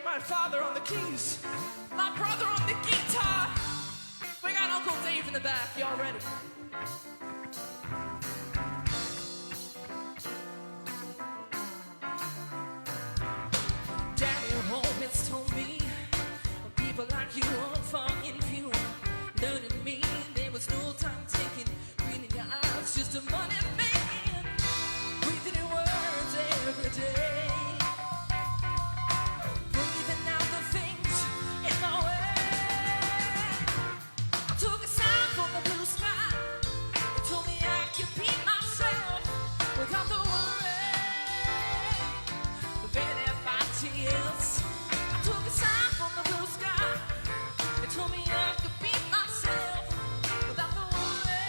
and my father on the keys, my brother on the guitar. We got Uncle Dave in the back. Y'all ready? Daddy always told me people like you are far in view. Learning me, there was no time taking. Reading your eyes, just a money man. Breathing in words every day. Breathing out the things in my way. I took a sign from the blue sky. It told me I could be myself without the worry of anybody else. I took a sign from the blue sky. It told me I could be myself without the worry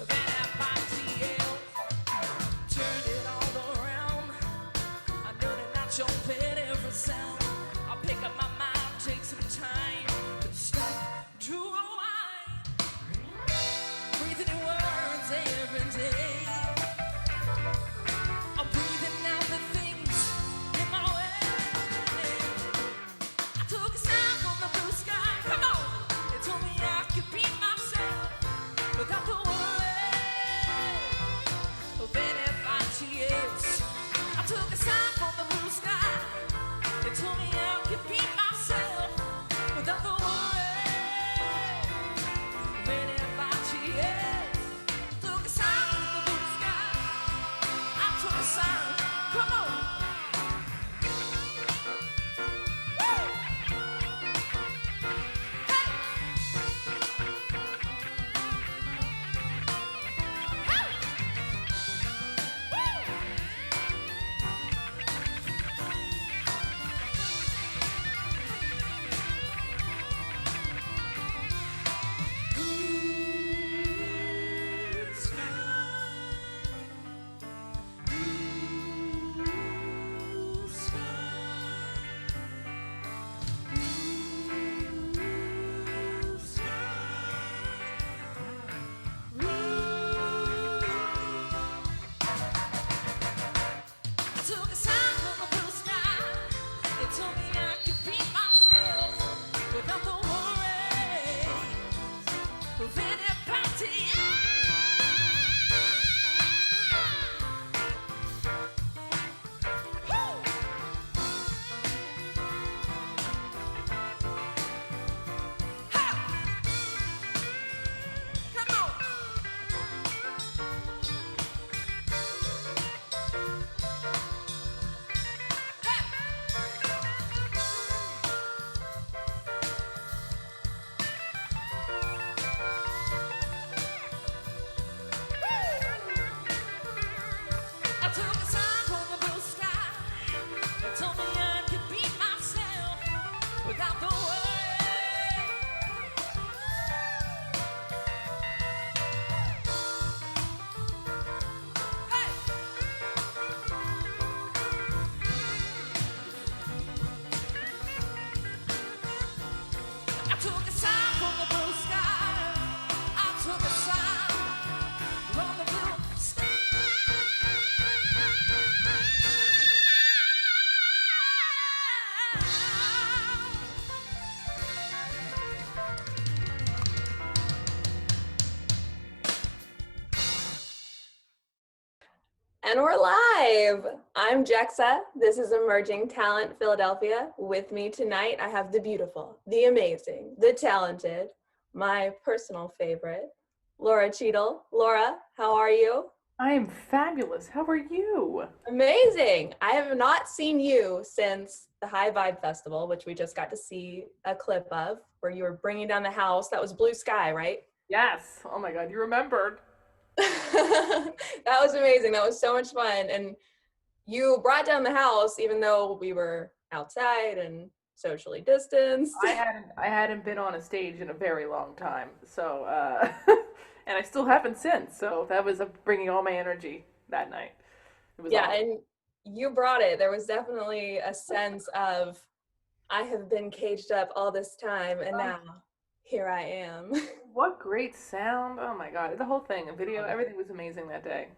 of anybody else. Turn it all around. I know that not your bed every sound. I'll pick up my mind, take some time to stop, to rewind. Breathing in words every day. I'm breathing out the things in my way. I took a sign from the blue sky. Come on! It told me I could be myself without the worry of anybody else. I took a sign from the blue sky. It told me I could be myself without the worry of anybody else. Took a sign from the blue sky. I took a sign. Come on. Woo! Hey! Hey! Woo! I took a sign from the blue sky. It told me I could be myself without the worry of anybody else. Woo! Ha! Come on! I took a sign from the blue sky. It told me I could be myself without the worry. Hey! I took a sign from the blue sky. I took a sign from the blue sky. And we're live. I'm Jexa. This is Emerging Talent Philadelphia. With me tonight, I have the beautiful, the amazing, the talented, my personal favorite, Laura Cheadle. Laura, how are you? I am fabulous. How are you? Amazing. I have not seen you since the High Vibe Festival, which we just got to see a clip of, where you were bringing down the house. That was Blue Sky, right? Yes. Oh my God, you remembered. That was amazing. That was so much fun. And you brought down the house, even though we were outside and socially distanced. I hadn't been on a stage in a very long time. So, and I still haven't since. So that was bringing all my energy that night. It was Yeah, awesome. and you brought it. There was definitely a sense of, I have been caged up all this time, and now here I am. What great sound. Oh my God. The whole thing, the video, everything was amazing that day.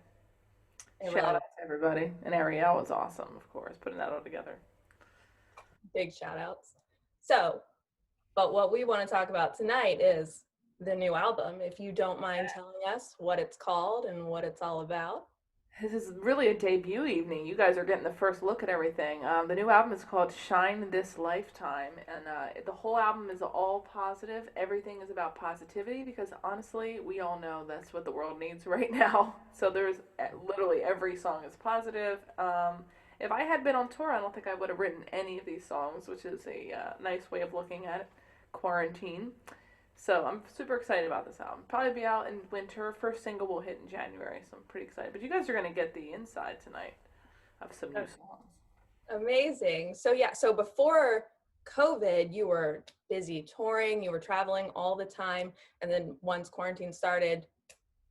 It Shout really out to everybody. And Ariel was awesome, of course, putting that all together. Big shout outs. So, but what we want to talk about tonight is the new album. If you don't mind telling us what it's called and what it's all about. This is really a debut evening. You guys are getting the first look at everything. The new album is called Shine This Lifetime, and the whole album is all positive. Everything is about positivity because honestly, we all know that's what the world needs right now. So there's literally every song is positive. If I had been on tour, I don't think I would have written any of these songs, which is a nice way of looking at it. Quarantine. So I'm super excited about this album. Probably be out in winter. First single will hit in January, so I'm pretty excited. But you guys are going to get the inside tonight of some new songs. Amazing. So yeah, so before COVID, you were busy touring, you were traveling all the time, and then once quarantine started,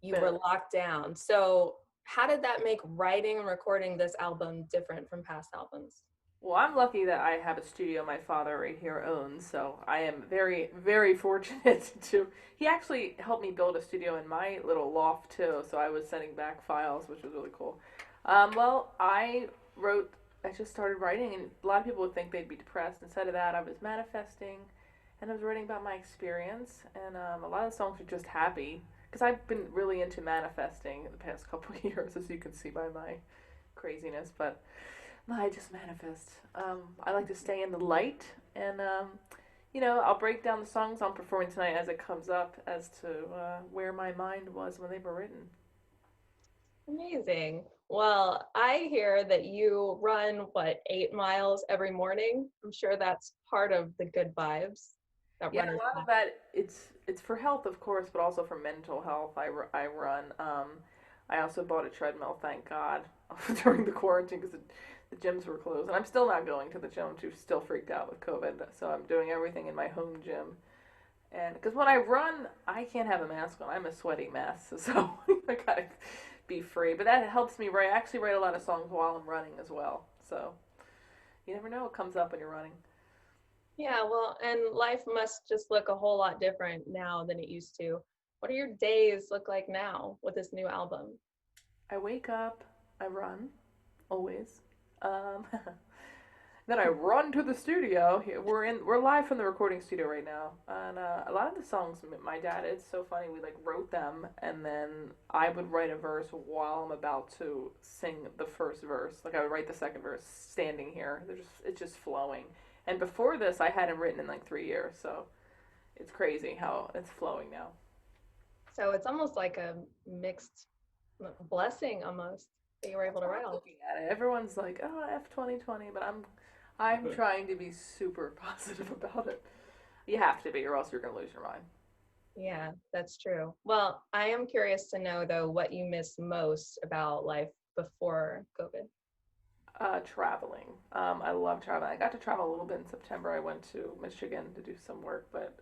you were locked down. So how did that make writing and recording this album different from past albums? Well, I'm lucky that I have a studio my father right here owns, so I am very, very fortunate to. He actually helped me build a studio in my little loft too, so I was sending back files, which was really cool. Well, I just started writing, and a lot of people would think they'd be depressed. Instead of that, I was manifesting, and I was writing about my experience, and a lot of the songs are just happy, because I've been really into manifesting the past couple of years, as you can see by my craziness, but. I just manifest. I like to stay in the light, and I'll break down the songs I'm performing tonight as it comes up as to where my mind was when they were written. Amazing. Well, I hear that you run 8 miles every morning. I'm sure that's part of the good vibes that Yeah, runners a lot have. of that it's for health, of course, but also for mental health. I run. I also bought a treadmill, thank God, during the quarantine because the gyms were closed, and I'm still not going to the gym. I'm still freaked out with COVID, so I'm doing everything in my home gym. And because when I run, I can't have a mask on. I'm a sweaty mess, so I gotta be free. But that helps me write. I actually write a lot of songs while I'm running as well. So you never know what comes up when you're running. Yeah, well, and life must just look a whole lot different now than it used to. What do your days look like now with this new album? I wake up, I run, always. Um, Then I run to the studio. We're live from the recording studio right now, and a lot of the songs my dad. It's so funny. We wrote them, and then I would write a verse while I'm about to sing the first verse. I would write the second verse standing here. It's just flowing. And before this, I hadn't written in 3 years, so it's crazy how it's flowing now. So it's almost like a mixed blessing almost that you were able to write all. Looking at it, everyone's like, "Oh, F 2020," but I'm trying to be super positive about it. You have to be, or else you're gonna lose your mind. Yeah, that's true. Well, I am curious to know though what you miss most about life before COVID. Traveling. I love traveling. I got to travel a little bit in September. I went to Michigan to do some work, but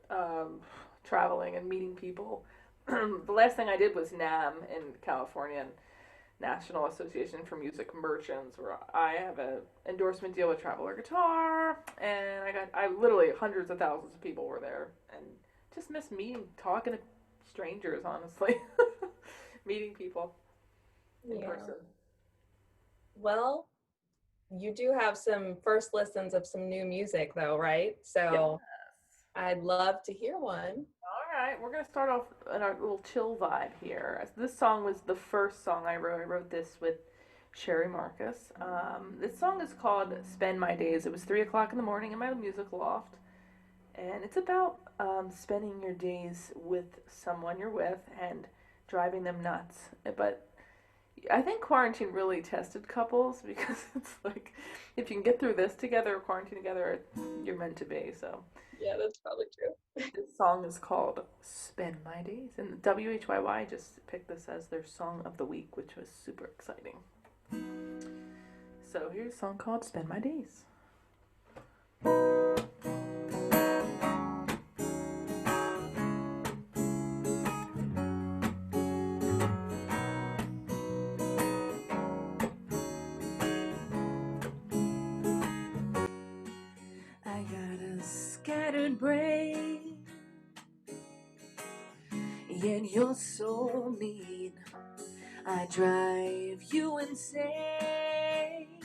traveling and meeting people. The last thing I did was NAM in California, and National Association for Music Merchants, where I have an endorsement deal with Traveler Guitar, and I literally hundreds of thousands of people were there, and just miss talking to strangers, honestly, meeting people in person. Well, you do have some first listens of some new music though, right? So Yes. I'd love to hear one. All right, we're gonna start off in our little chill vibe here. This song was the first song I wrote. I wrote this with Sherry Marcus. This song is called "Spend My Days." It was 3 o'clock in the morning in my music loft, and it's about spending your days with someone you're with and driving them nuts. But I think quarantine really tested couples because it's if you can get through this together or quarantine together, you're meant to be. So. Yeah, that's probably true. This song is called Spend My Days, and WHYY just picked this as their song of the week, which was super exciting. So here's a song called Spend My Days. I got a scattered brain, and you're so mean. I drive you insane.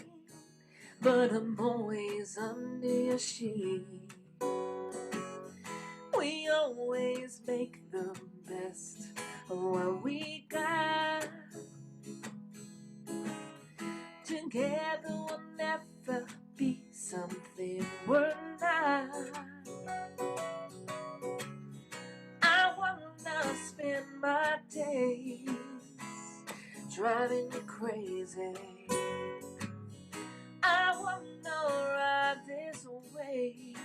but I'm always under your sheet. We always make the best of what we got. Together we'll never be something we're not. I wanna spend my days driving you crazy. I wanna ride this wave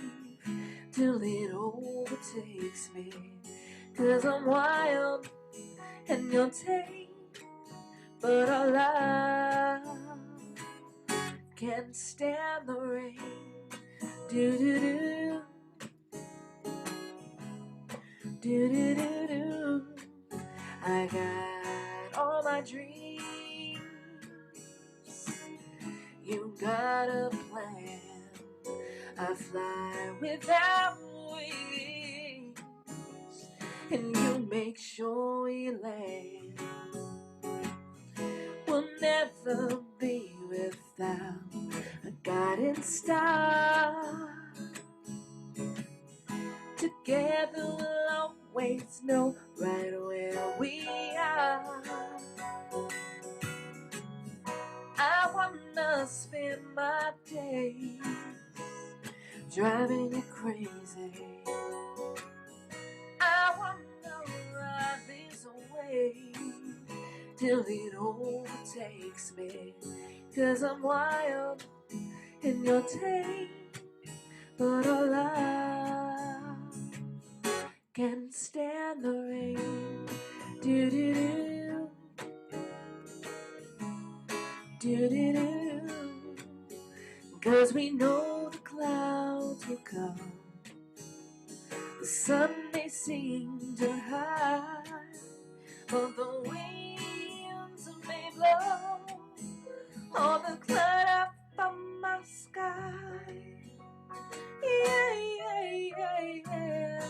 till it overtakes me. 'Cause I'm wild and you're tame, but our love can't stand the rain. Do do do, do do do do. I got all my dreams. You got a plan. I fly without wings, and you make sure we land. We'll never be without a guiding star. Together we'll always know right where we are. I wanna spend my days driving you crazy. I wanna ride this wave till it overtakes me. 'Cause I'm wild and you're tame, but our love can't stand the rain. Do do do, do do do. 'Cause we know the clouds will come, the sun may seem to hide, but the winds may blow all the cloud up from my sky. Yeah, yeah, yeah, yeah.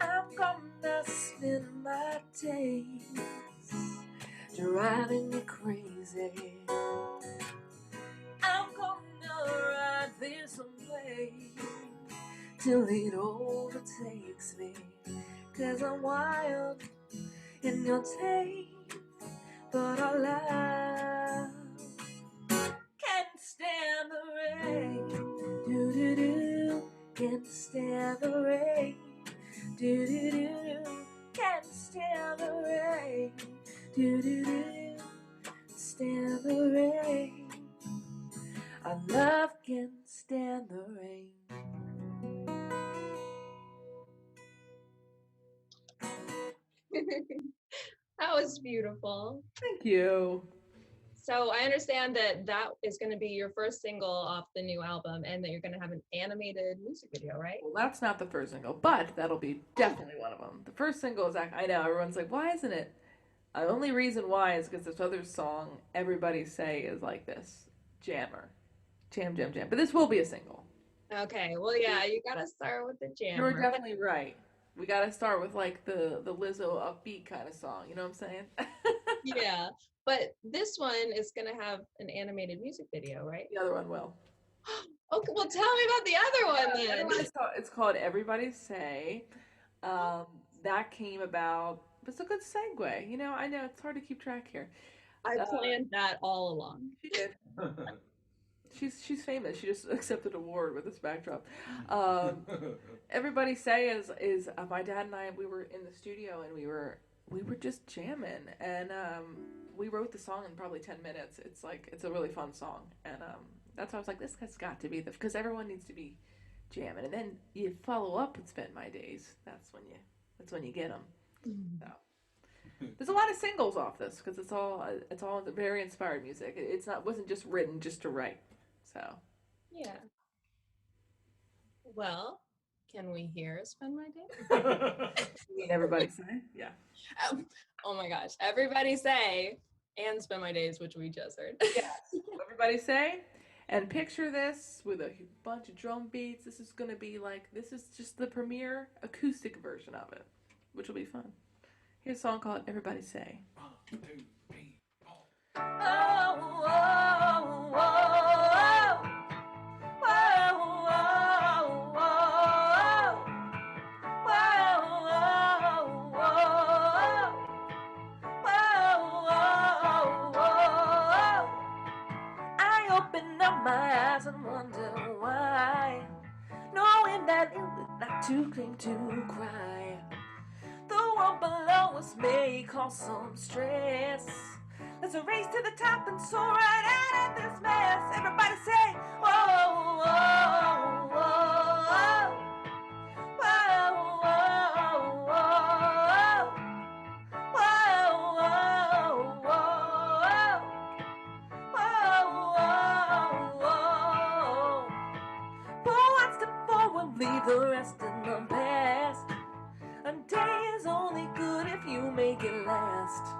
I'm gonna spend my days driving you crazy. I'm gonna ride this wave till it overtakes me. 'Cause I'm wild and you're tame, but our love can't stand the rain. Do do do, can't stand the rain. Do do do, can't stand the rain. Do do do, stand the rain. Our love can stand the rain. That was beautiful. Thank you. So I understand that that is going to be your first single off the new album, and that you're going to have an animated music video, right? Well, that's not the first single, but that'll be definitely one of them. The first single is, I know, everyone's like, why isn't it? The only reason why is because this other song, Everybody Say, is like this jammer. Jam, jam, jam. But this will be a single. Okay, well, yeah, you got to start with the You were jammer. definitely right. We got to start with like the Lizzo upbeat kind of song. You know what I'm saying? Yeah, but this one is going to have an animated music video, right? The other one will. Okay, well, tell me about the other one then. It's called Everybody Say. That came about. It's a good segue. You know, I know it's hard to keep track here. I planned that all along. She did. She's famous. She just accepted an award with this backdrop. Um, Everybody Say is my dad and I. We were in the studio and we were just jamming, and we wrote the song in probably 10 minutes. It's a really fun song, and that's why I was like, this has got to be because everyone needs to be jamming, and then you follow up with Spend My Days. That's when you get them. So. There's a lot of singles off this because it's all very inspired music. Wasn't just written just to write. So Yeah. Well, can we hear Spend My Day? you mean Everybody Say? Yeah. Oh my gosh, everybody say And Spend My Days, which we just heard. Yes. Everybody say. And picture this with a bunch of drum beats. This is going to be like, this is just the premiere acoustic version of it, which will be fun. Here's a song called Everybody Say. 1, 2, 3, 4. Oh, oh, oh, oh. I open up my eyes and wonder why, knowing that it was not too clean to cry. The world below us may cause some stress. Let's race to the top and soar right out of this mess. Everybody say, whoa, whoa, whoa, whoa, whoa, whoa, whoa, whoa, whoa. Pull one step forward, leave the rest in the past. A day is only good if you make it last.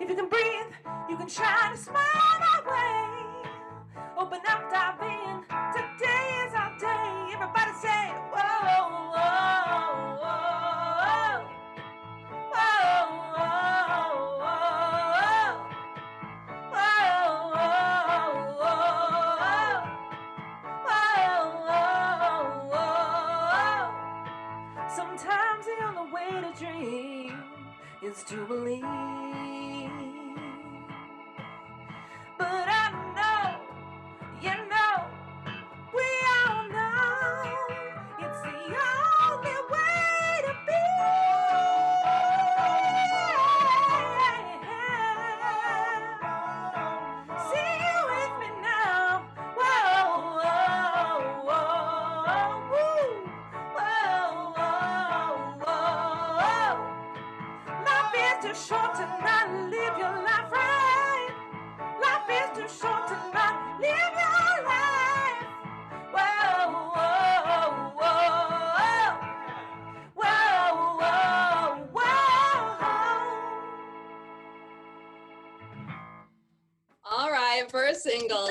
If you can breathe, you can try to smile my way. Open up, dive in. Today is our day. Everybody say, whoa, whoa, whoa, whoa, whoa, whoa. Sometimes the only way to dream is to believe. But I know, you know, we all know it's the only way to be. See you with me now. Whoa, whoa, whoa, woo. Whoa, whoa, whoa. Life is too short to not live your life right. Life is too short to not live your life. Whoa, whoa, whoa. Whoa, whoa, whoa. All right, first single.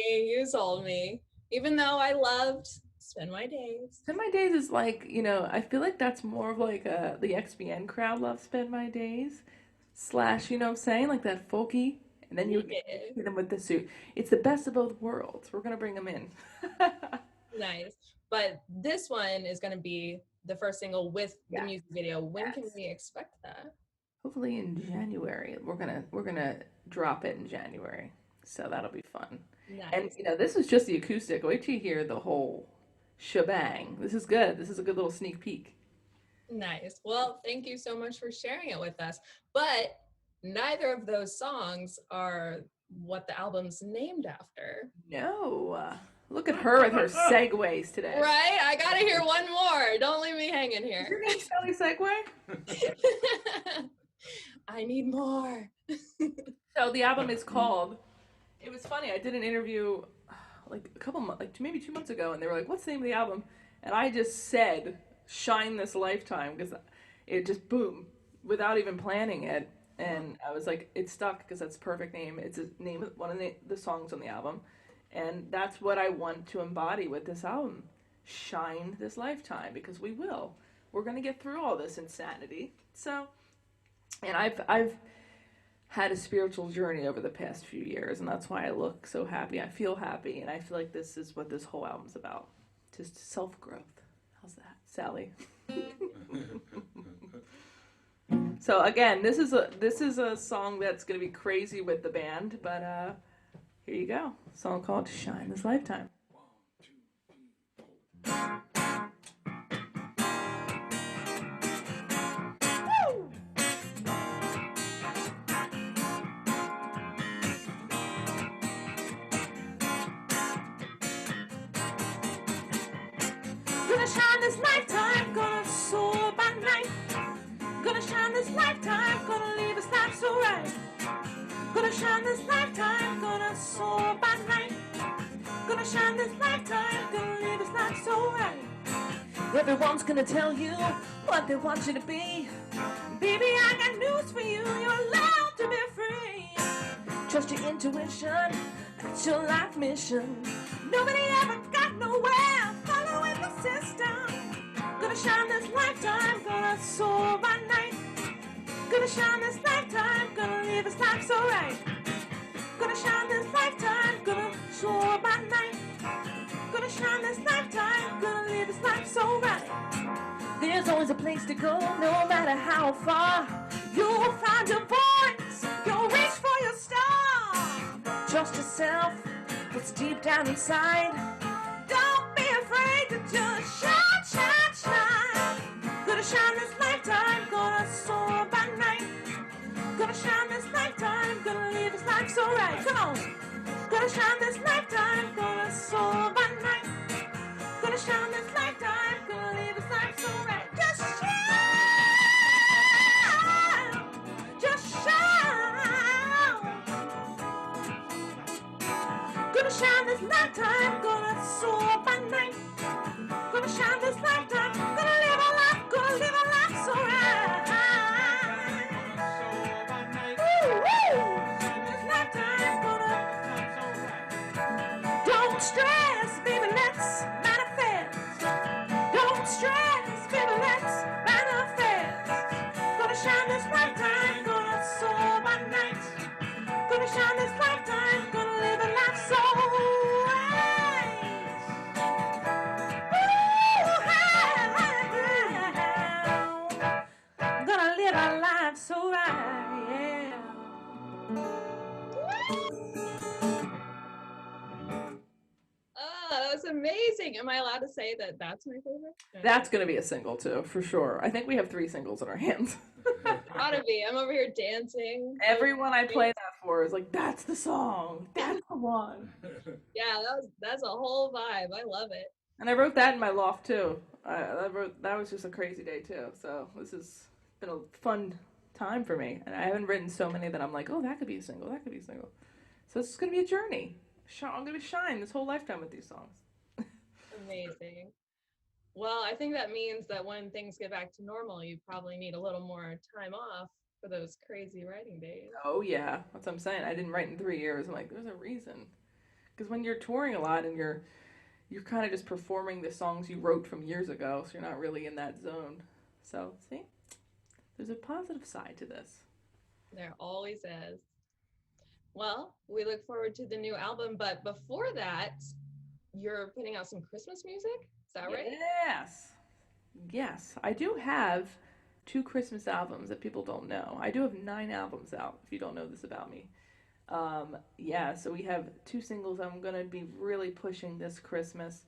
You sold me. Even though I loved Spend My Days. Spend My Days is like, I feel like that's more of like the XBN crowd loves Spend My Days / you know what I'm saying? Like that folky. And then you hit them with the suit. It's the best of both worlds. We're going to bring them in. Nice. But this one is going to be the first single with the music video. When can we expect that? Hopefully in January. We're gonna drop it in January. So that'll be fun. Nice. And this is just the acoustic. Wait till you hear the whole shebang. This is good. This is a good little sneak peek. Nice. Well, thank you so much for sharing it with us. But neither of those songs are what the album's named after. No. Look at her with her segues today. Right? I gotta hear one more. Don't leave me hanging here. Is your name Shelly Segue? I need more. So the album is called, it was funny, I did an interview like a couple months, like maybe 2 months ago, and they were like, what's the name of the album? And I just said, Shine This Lifetime, because it just boom, without even planning it. And I was like, it stuck because that's the perfect name. It's a name of one of the songs on the album. And that's what I want to embody with this album. Shine this lifetime, because we will. We're going to get through all this insanity. So, and I've had a spiritual journey over the past few years, and that's why I look so happy. I feel happy, and I feel like this is what this whole album's about. Just self-growth. How's that, Sally? So again, this is a song that's going to be crazy with the band, but here you go. A song called Shine This Lifetime. 1, 2, 3, 4. Gonna shine this lifetime, gonna soar by night. Gonna shine this lifetime, gonna leave this life so right. Gonna shine this lifetime, gonna soar by night. Gonna shine this lifetime, gonna live this life so right. Everyone's gonna tell you what they want you to be. Baby, I got news for you, you're allowed to be free. intuition, that's your life mission. Nobody ever got nowhere following the system. Gonna shine this lifetime, gonna soar by night. Gonna shine this lifetime, gonna live this life so right. Gonna shine this lifetime, gonna soar by night. Gonna shine this lifetime, gonna live this life so right. There's always a place to go, no matter how far. You'll find your voice, you'll reach for your star. Trust yourself, what's deep down inside. Don't be afraid to just shine, shine, shine. Gonna shine this lifetime, gonna soar by night. Gonna shine this lifetime, gonna live this life so right. Come on. Gonna shine this lifetime, gonna soar by night. Gonna shine this lifetime, gonna live this life so right. Just shine. Gonna shine this lifetime, gonna soar by night. Gonna shine this lifetime, gonna live a life so right. This lifetime, don't stress, baby, let's manifest. Don't stress, baby, let's manifest. Gonna shine this lifetime, gonna soar by night. Gonna shine this lifetime, gonna live a life so right. Ooh, gonna live a life so right, yeah. That was amazing. Am I allowed to say that that's my favorite? That's gonna be a single too, for sure. I think we have 3 singles in our hands. Gotta be. I'm over here dancing. Everyone I play that for is like, that's the song. That's the one. Yeah, that's a whole vibe. I love it. And I wrote that in my loft too. That was just a crazy day too. So this has been a fun time for me. And I haven't written so many that I'm like, oh, that could be a single. That could be a single. So it's gonna be a journey. I'm gonna shine this whole lifetime with these songs. Amazing. Well, I think that means that when things get back to normal, you probably need a little more time off for those crazy writing days. Oh yeah, that's what I'm saying. I didn't write in 3 years. I'm like, there's a reason. Because when you're touring a lot and you're kind of just performing the songs you wrote from years ago, so you're not really in that zone. So see, there's a positive side to this. There always is. Well, we look forward to the new album, but before that, you're putting out some Christmas music? Is that right? Yes. I do have 2 Christmas albums that people don't know. I do have 9 albums out, if you don't know this about me. So we have 2 singles I'm going to be really pushing this Christmas.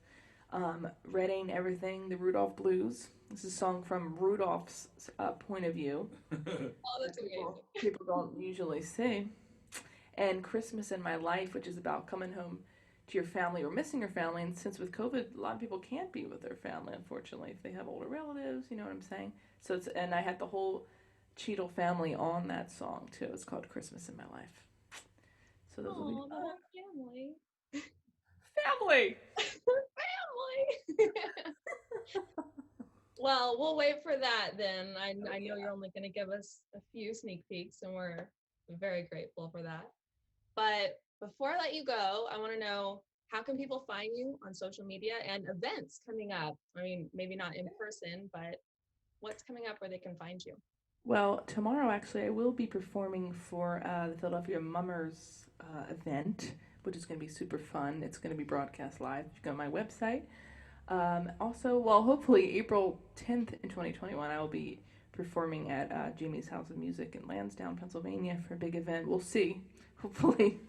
Red Ain't Everything, the Rudolph Blues. This is a song from Rudolph's point of view. Oh, that's amazing. People don't usually see. And Christmas in My Life, which is about coming home to your family or missing your family. And since with COVID, a lot of people can't be with their family, unfortunately, if they have older relatives, you know what I'm saying? And I had the whole Cheadle family on that song too. It's called Christmas in My Life. So those will be the whole family. family. Family. Well, we'll wait for that then. I know you're only going to give us a few sneak peeks, and we're very grateful for that. But before I let you go, I want to know, how can people find you on social media and events coming up? I mean, maybe not in person, but what's coming up where they can find you? Well, tomorrow actually I will be performing for the Philadelphia Mummers event, which is going to be super fun. It's going to be broadcast live. You go to my website. Hopefully April 10th in 2021, I will be performing at Jamie's House of Music in Lansdowne, Pennsylvania for a big event. We'll see. Hopefully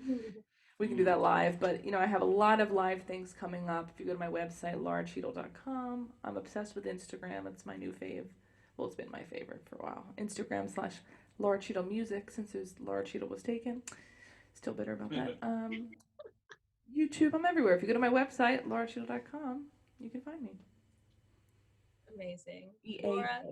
we can do that live. But, I have a lot of live things coming up. If you go to my website, lauracheadle.com. I'm obsessed with Instagram. It's my new fave. Well, it's been my favorite for a while. Instagram/Laura Cheadle Music, since Laura Cheadle was taken. Still bitter about that. YouTube, I'm everywhere. If you go to my website, lauracheadle.com, you can find me. Amazing. EA. Laura,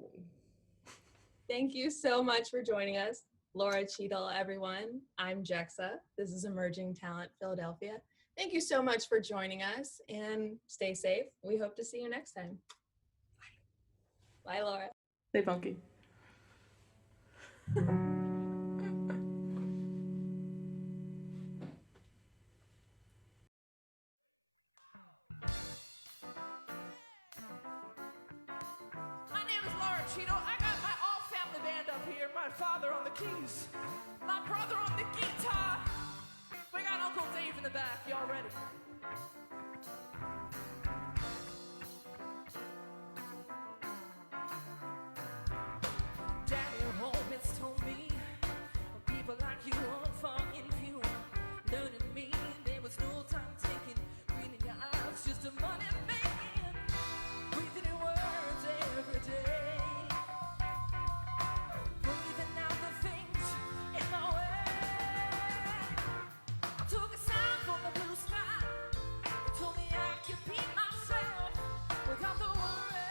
thank you so much for joining us. Laura Cheadle, everyone. I'm Jexa. This is Emerging Talent Philadelphia. Thank you so much for joining us, and stay safe. We hope to see you next time. Bye, Laura. Stay funky. my father on the keys, my brother on the guitar. We got Uncle Dave in the back. Y'all ready? Daddy always told me people like you are far in view. Learning me, there was no time taking. Reading your eyes, just a money making. Breathing in words every day. Breathing out the things in my way. I took a sign from the blue sky. It told me I could be myself without the worry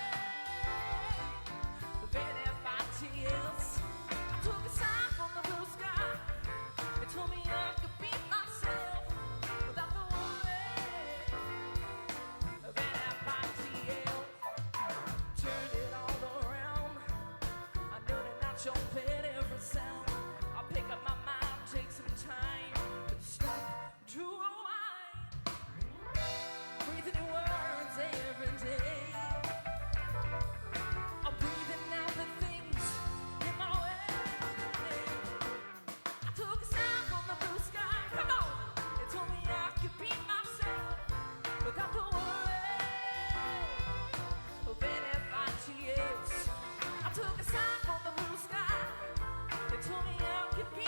of anybody else. I took a sign from the blue sky. It told me I could be myself without the worry of anybody else. Turn it all around. I know that not your bed every sound. I'll pick up my mind, take some time to stop, to rewind. Breathing in words every day. I'm breathing out the things in my way. I took a sound from the blue sky. Come on! It told me I could be myself without the worry of anybody else. I took a sign from the blue sky. It told me I could be